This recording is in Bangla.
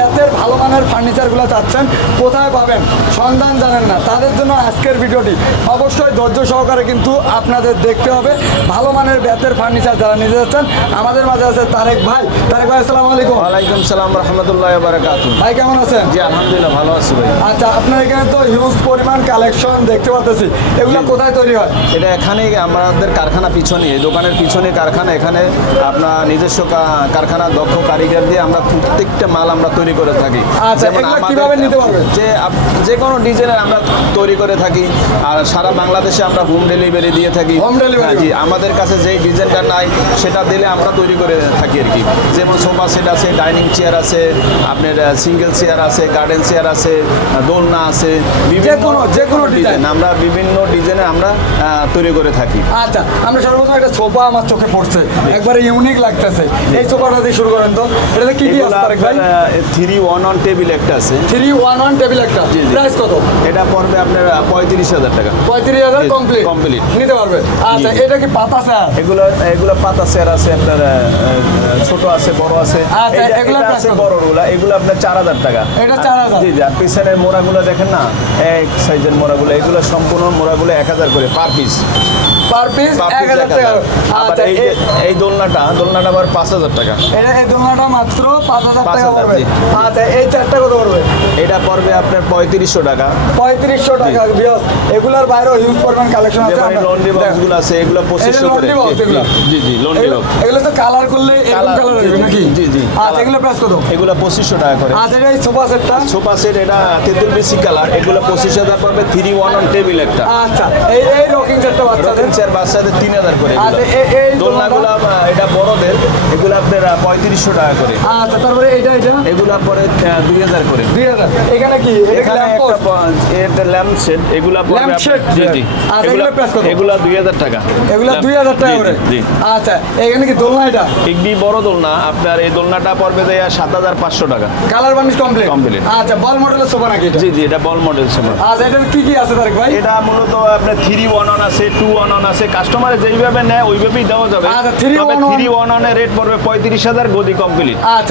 বেতের ভালো মানের ফার্নিচারগুলো চাচ্ছেন, কোথায় পাবেন সন্ধান জানেন না, তাদের জন্য আজকের ভিডিওটি অবশ্যই ধৈর্য সহকারে কিন্তু আপনাদের দেখতে হবে। ভালো মানের বেতের ফার্নিচার যারা নিতে যাচ্ছেন, আমাদের মাঝে আছে তারেক ভাই। তারেক ভাই, আসসালামু আলাইকুম। ওয়ালাইকুম সালাম রহমতুল্লাহ বারাকাতুহু। ভাই কেমন আছেন? জি আলহামদুলিল্লাহ ভালো আছি ভাই। আচ্ছা, আপনার এখানে তো হিউজ পরিমাণ কালেকশন দেখতে পাচ্ছি, এগুলো কোথায় তৈরি হয়? এটা এখানে আমাদের কারখানা পিছনে, দোকানের পিছনে কারখানা, এখানে আপনার নিজস্ব কারখানা, দক্ষ কারিগর দিয়ে আমরা প্রত্যেকটা মাল আমরা তৈরি করে থাকি। আচ্ছা, এগুলো কিভাবে নিতে পারবেন? যে কোনো ডিজাইনের আমরা তৈরি করে থাকি, আর সারা বাংলাদেশে আমরা হোম ডেলিভারি দিয়ে থাকি। Home delivery? জি, আমাদের কাছে যেই ডিজাইনটা নাই সেটা দিলে আমরা তৈরি করে থাকি আর কি। যেমন সোফা সেট আছে, ডাইনিং চেয়ার আছে, আপনার সিঙ্গেল চেয়ার আছে, গার্ডেন চেয়ার আছে, দোলনা আছে, যে কোনো ডিজাইন আমরা বিভিন্ন ডিজাইনে আমরা তৈরি করে থাকি। আচ্ছা, আমরা সর্বপ্রথম একটা সোফা আমার চোখে পড়ছে, একবারে ইউনিক লাগতেছে। এই সোফাটা দিয়ে শুরু করেন তো। এটাতে কি কি আছে তারেক ভাই? 3-1-1 টেবিল একটা আছে। 3-1-1 টেবিল একটা। জি, জি। প্রাইস কত? এটা পড়বে আপনার 35,000 টাকা। 35,000 কমপ্লিট কমপ্লিট নিতে পারবে। আচ্ছা, এটা কি পাতা স্যার? এগুলো পাতা চেয়ার আছে, আপনার ছোট আছে, বড় আছে। আচ্ছা, এগুলো আছে বড়গুলা, এগুলো আপনার 4,000 টাকা। এটা 4,000? জি জি। আর পিছনের মোড়াগুলো দেখেন না, এক সাইজের মোড়াগুলো, এগুলো সম্পূর্ণ মোড়াগুলো 1,000 করে পার পিস। পার পিস 1,000 টাকা। আচ্ছা, এই দোলনাটা আবার 5,000 টাকা। এই দোলনাটা মাত্র 5,000 টাকা 5,000 পড়বে। জি। আচ্ছা, এই চারটা কত পড়বে? এটা পড়বে আপনার 3500 টাকা। 3500 টাকা। বিয়াস, এগুলার বাইরেও হিউজ পরিমাণ কালেকশন আছে। যেমন লন্ড্রি বক্সগুলো আছে, এগুলো 2500 করে। জি জি, লন্ড্রি বক্স। এগুলো তো কালার করলে এরকম কালার হবে নাকি? জি জি। আচ্ছা, এগুলো প্রাইস কত? এগুলো 2500 টাকা করে। আচ্ছা, এই সোফা সেটটা? সোফা সেট এটা তেঁতুল বেশি কালার, এগুলো 25,000 পড়বে। 3-1-1 টেবিল একটা। আচ্ছা, এই রকিং সেটটা বাচ্চাদের? রকিং চেয়ার বাচ্চাদের 3,000 করে। আচ্ছা, এই দোলনাগুলো এটা বড়দের, এগুলো আপনার 3500 টাকা করে। আচ্ছা, তারপরে এটা এগুলো পরে 2,000 করে। 2,000। এখানে কি? এখানে একটা ল্যাম্প সেট, এগুলো পড়বে ল্যাম্প সেট? জি জি। আচ্ছা, এগুলো প্রাইস কত? এগুলো 2,000 টাকা। এগুলো 2,000 টাকা করে? জি। আচ্ছা, এখানে কি দোলনা? এটা একটি বড় দোলনা, আপনার এই দোলনাটা পড়বে 7,500 টাকা। Colour varnish complete? কমপ্লিট। আচ্ছা, বল মডেলের সোফা নাকি এটা? জি জি, এটা বল মডেল সোফা। আচ্ছা, এটার কি কি আছে তারেক ভাই? এটা মূলত আপনার 3-1-1 আছে, 2-1-1 আছে, কাস্টমারে যেইভাবে নেয় ওইভাবেই দেওয়া যাবে। আচ্ছা, 3-1-1 3-1-1 এর রেট পড়বে 35,000, গদি কমপ্লিট। আচ্ছা।